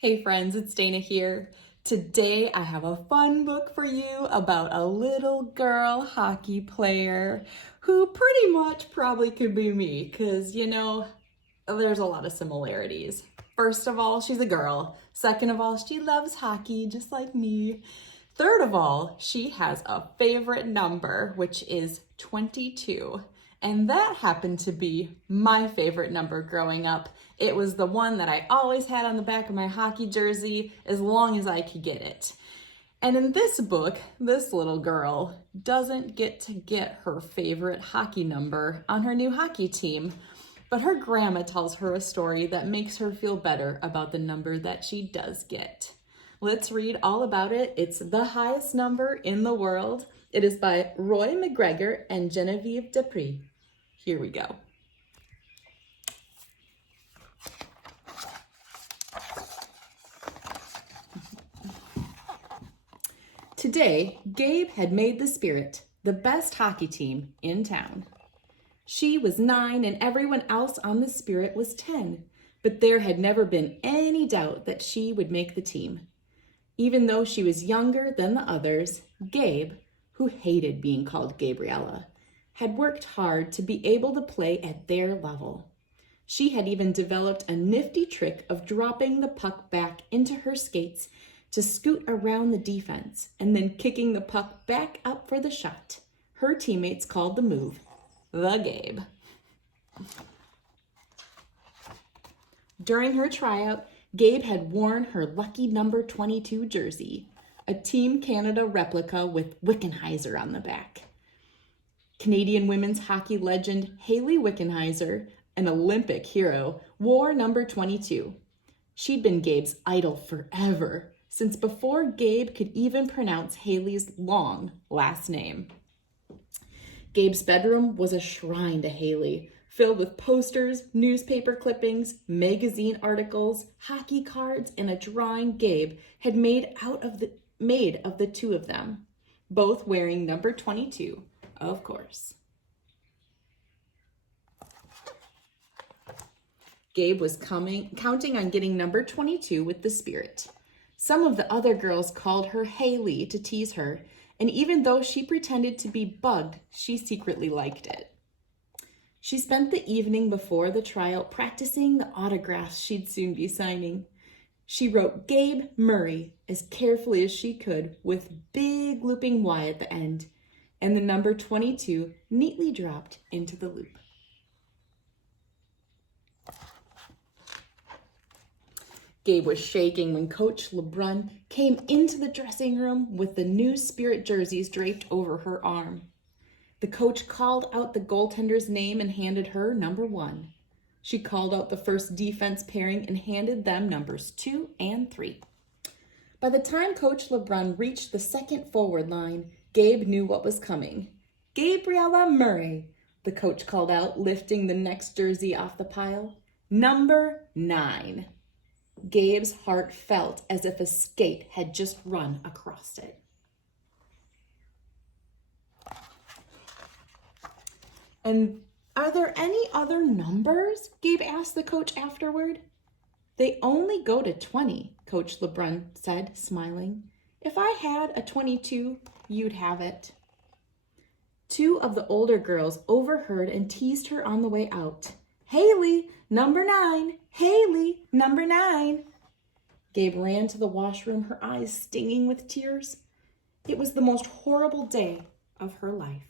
Hey friends, it's Dana here. Today I have a fun book for you about a little girl hockey player who pretty much probably could be me because, there's a lot of similarities. First of all, she's a girl. Second of all, she loves hockey just like me. Third of all, she has a favorite number, which is 22. And that happened to be my favorite number growing up. It was the one that I always had on the back of my hockey jersey as long as I could get it. And in this book, this little girl doesn't get to get her favorite hockey number on her new hockey team, but her grandma tells her a story that makes her feel better about the number that she does get. Let's read all about it. It's The Highest Number in the World. It is by Roy McGregor and Genevieve Dupree. Here we go. Today, Gabe had made the Spirit the best hockey team in town. She was 9 and everyone else on the Spirit was 10, but there had never been any doubt that she would make the team. Even though she was younger than the others, Gabe, who hated being called Gabriella, had worked hard to be able to play at their level. She had even developed a nifty trick of dropping the puck back into her skates to scoot around the defense and then kicking the puck back up for the shot. Her teammates called the move the Gabe. During her tryout, Gabe had worn her lucky number 22 jersey, a Team Canada replica with Wickenheiser on the back. Canadian women's hockey legend Hayley Wickenheiser, an Olympic hero, wore number 22. She'd been Gabe's idol forever, since before Gabe could even pronounce Hayley's long last name. Gabe's bedroom was a shrine to Hayley, filled with posters, newspaper clippings, magazine articles, hockey cards, and a drawing Gabe had made of the two of them, both wearing number 22, of course. Gabe was counting on getting number 22 with the Spirit. Some of the other girls called her Hayley to tease her, and even though she pretended to be bugged, she secretly liked it. She spent the evening before the tryout practicing the autographs she'd soon be signing. She wrote Gabe Murray as carefully as she could with big looping Y at the end, and the number 22 neatly dropped into the loop. Gabe was shaking when Coach LeBrun came into the dressing room with the new Spirit jerseys draped over her arm. The coach called out the goaltender's name and handed her number 1. She called out the first defense pairing and handed them numbers 2 and 3. By the time Coach LeBrun reached the second forward line, Gabe knew what was coming. Gabriella Murray, the coach called out, lifting the next jersey off the pile. Number 9. Gabe's heart felt as if a skate had just run across it. And are there any other numbers? Gabe asked the coach afterward. They only go to 20, Coach LeBrun said, smiling. If I had a 22, you'd have it. 2 of the older girls overheard and teased her on the way out. Hayley, number 9. Hayley, number 9. Gabe ran to the washroom, her eyes stinging with tears. It was the most horrible day of her life.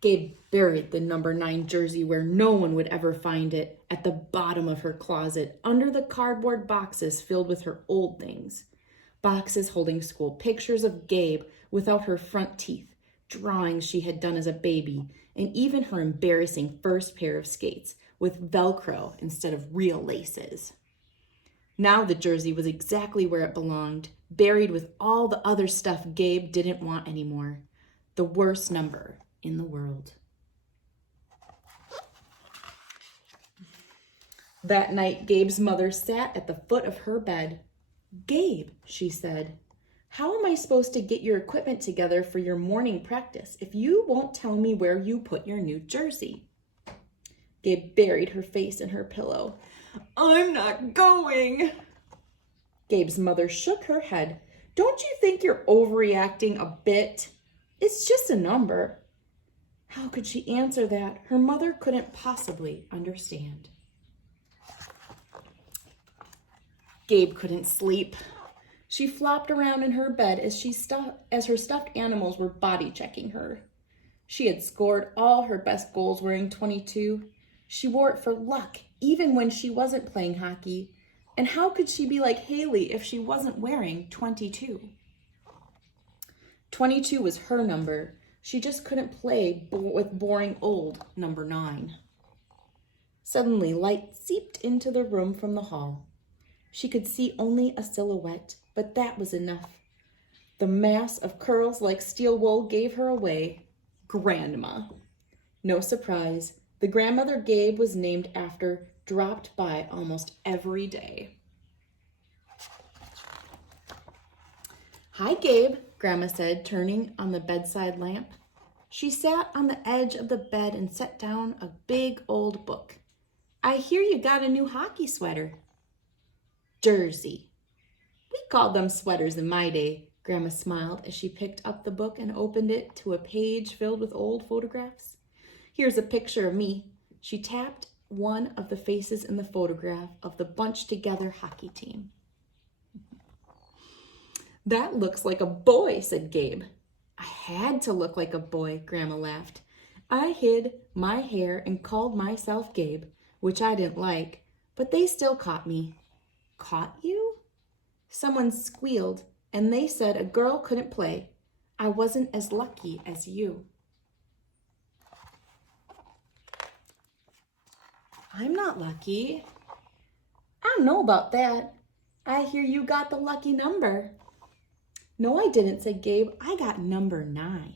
Gabe buried the number 9 jersey where no one would ever find it, at the bottom of her closet, under the cardboard boxes filled with her old things. Boxes holding school pictures of Gabe without her front teeth, drawings she had done as a baby, and even her embarrassing first pair of skates with Velcro instead of real laces. Now the jersey was exactly where it belonged, buried with all the other stuff Gabe didn't want anymore. The worst number in the world. That night, Gabe's mother sat at the foot of her bed. Gabe, she said, how am I supposed to get your equipment together for your morning practice if you won't tell me where you put your new jersey? Gabe buried her face in her pillow. I'm not going. Gabe's mother shook her head. Don't you think you're overreacting a bit? It's just a number. How could she answer that? Her mother couldn't possibly understand. Gabe couldn't sleep. She flopped around in her bed as her stuffed animals were body checking her. She had scored all her best goals wearing 22. She wore it for luck, even when she wasn't playing hockey. And how could she be like Haley if she wasn't wearing 22? 22 was her number. She just couldn't play with boring old number 9. Suddenly, light seeped into the room from the hall. She could see only a silhouette, but that was enough. The mass of curls like steel wool gave her away. Grandma. No surprise, the grandmother Gabe was named after dropped by almost every day. Hi, Gabe, Grandma said, turning on the bedside lamp. She sat on the edge of the bed and set down a big old book. I hear you got a new hockey sweater. Jersey. We called them sweaters in my day, Grandma smiled as she picked up the book and opened it to a page filled with old photographs. Here's a picture of me. She tapped one of the faces in the photograph of the bunched together hockey team. That looks like a boy, said Gabe. I had to look like a boy, Grandma laughed. I hid my hair and called myself Gabe, which I didn't like, but they still caught me. Caught you? Someone squealed, and they said a girl couldn't play. I wasn't as lucky as you. I'm not lucky. I don't know about that. I hear you got the lucky number. No, I didn't, said Gabe. I got number 9.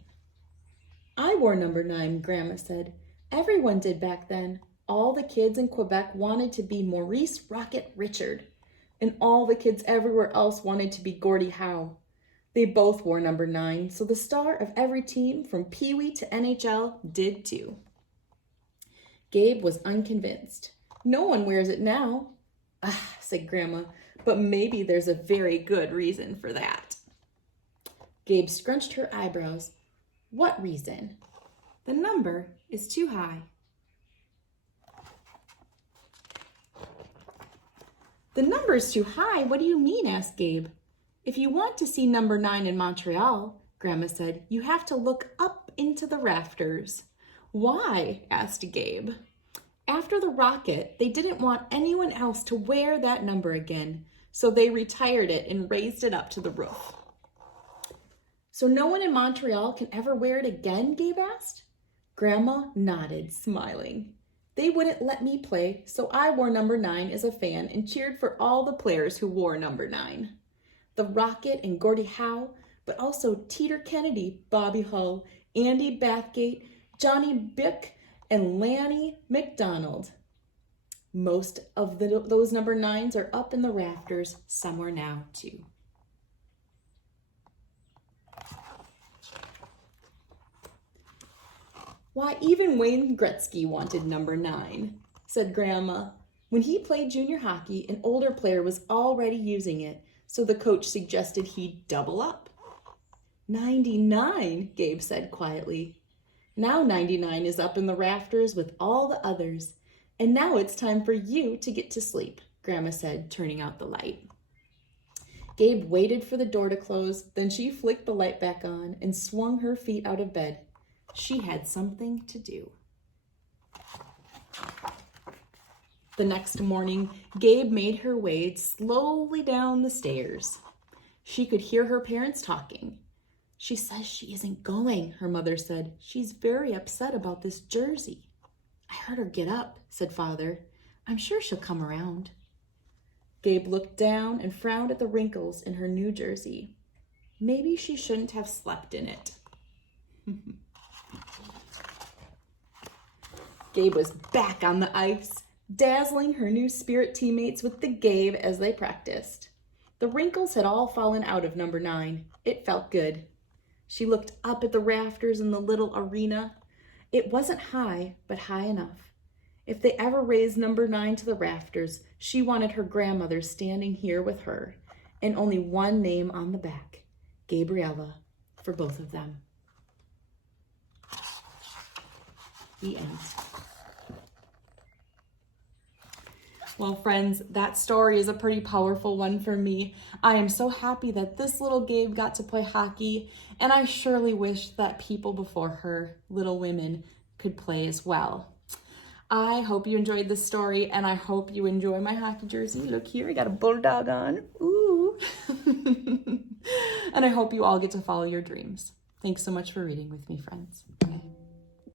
I wore number 9, Grandma said. Everyone did back then. All the kids in Quebec wanted to be Maurice Rocket Richard, and all the kids everywhere else wanted to be Gordie Howe. They both wore number 9, so the star of every team from Pee Wee to NHL did too. Gabe was unconvinced. No one wears it now. Ah, said Grandma, but maybe there's a very good reason for that. Gabe scrunched her eyebrows. What reason? The number is too high. The number's too high? What do you mean? Asked Gabe. If you want to see number 9 in Montreal, Grandma said, you have to look up into the rafters. Why? Asked Gabe. After the Rocket, they didn't want anyone else to wear that number again, so they retired it and raised it up to the roof. So no one in Montreal can ever wear it again? Gabe asked. Grandma nodded, smiling. They wouldn't let me play, so I wore number 9 as a fan and cheered for all the players who wore number 9. The Rocket and Gordie Howe, but also Teeter Kennedy, Bobby Hull, Andy Bathgate, Johnny Bick, and Lanny McDonald. Most of those number 9s are up in the rafters somewhere now, too. Why, even Wayne Gretzky wanted number 9, said Grandma. When he played junior hockey, an older player was already using it, so the coach suggested he double up. 99, Gabe said quietly. Now 99 is up in the rafters with all the others, and now it's time for you to get to sleep, Grandma said, turning out the light. Gabe waited for the door to close, then she flicked the light back on and swung her feet out of bed. She had something to do. The next morning, Gabe made her way slowly down the stairs. She could hear her parents talking. She says she isn't going, her mother said. She's very upset about this jersey. I heard her get up, said Father. I'm sure she'll come around. Gabe looked down and frowned at the wrinkles in her new jersey. Maybe she shouldn't have slept in it. Gabe was back on the ice, dazzling her new Spirit teammates with the Gabe as they practiced. The wrinkles had all fallen out of number 9. It felt good. She looked up at the rafters in the little arena. It wasn't high, but high enough. If they ever raised number 9 to the rafters, she wanted her grandmother standing here with her, and only one name on the back, Gabriella, for both of them. The end. Well, friends, that story is a pretty powerful one for me. I am so happy that this little Gabe got to play hockey, and I surely wish that people before her, little women, could play as well. I hope you enjoyed this story, and I hope you enjoy my hockey jersey. Look here, I got a bulldog on. Ooh. And I hope you all get to follow your dreams. Thanks so much for reading with me, friends.